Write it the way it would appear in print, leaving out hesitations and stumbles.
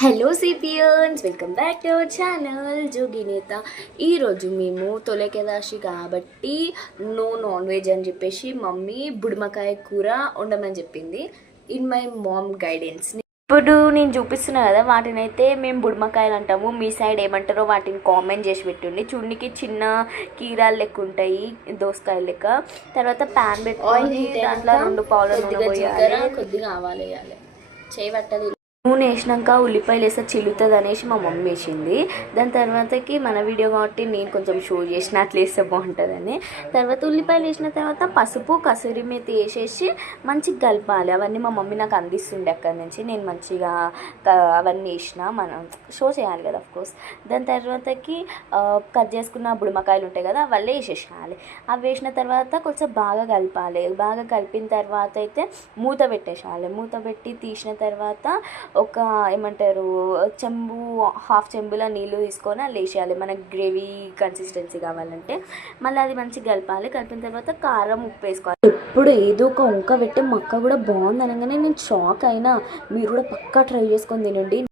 Hello sapiens, welcome back to our channel Jogineta. ఈరోజు మేము తొలకేదాశి కాబట్టి నో నాన్ వెజ్ అని చెప్పేసి మమ్మీ బుడిమకాయ కూర వండమని చెప్పింది. In my mom guidance. ఇప్పుడు నేను చూపిస్తున్నా కదా, వాటిని అయితే మేము బుడిమకాయలు అంటాము, మీ సైడ్ ఏమంటారో వాటిని కామెంట్ చేసి పెట్టండి. చూడనికి చిన్న కీరాలు లెక్క ఉంటాయి, దోసకాయలు లెక్క. తర్వాత ప్యాన్ పెట్టుకొని దాంట్లో 2 పావుల నూనె పోయాలి, కొద్దిగా ఆవాలు వేయాలి, చేయబట్టాలి. నూనె వేసినాక ఉల్లిపాయలు వేస్తే చిల్లుతుంది అనేసి మా మమ్మీ వేసింది. దాని తర్వాతకి మన వీడియో కాబట్టి నేను కొంచెం షో చేసిన అట్లా వేస్తే బాగుంటుందని. తర్వాత ఉల్లిపాయలు వేసిన తర్వాత పసుపు కసూరి మేతి వేసేసి మంచిగా కలపాలి. అవన్నీ మా మమ్మీ నాకు అందిస్తుండే అక్కడి నుంచి. నేను మంచిగా అవన్నీ వేసిన, మనం షో చేయాలి కదా అఫ్కోర్స్. దాని తర్వాతకి కట్ చేసుకున్న బుడిమకాయలు ఉంటాయి కదా, అవన్నీ వేసేసేయాలి. అవి వేసిన తర్వాత కొంచెం బాగా కలపాలి. బాగా కలిపిన తర్వాత అయితే మూత పెట్టేసేయాలి. మూత పెట్టి తీసిన తర్వాత ఒక ఏమంటారు చెంబు, హాఫ్ చెంబులో నీళ్ళు తీసుకొని అలా వేసేయాలి, మనకు గ్రేవీ కన్సిస్టెన్సీ కావాలంటే. మళ్ళీ అది మంచిగా కలపాలి. కలిపిన తర్వాత కారం, ఉప్పు వేసుకోవాలి. ఎప్పుడు ఏదో ఒక వంక పెట్టి మక్క కూడా బాగుంది అనగానే నేను షాక్ అయినా. మీరు కూడా పక్కా ట్రై చేసుకొని తినండి.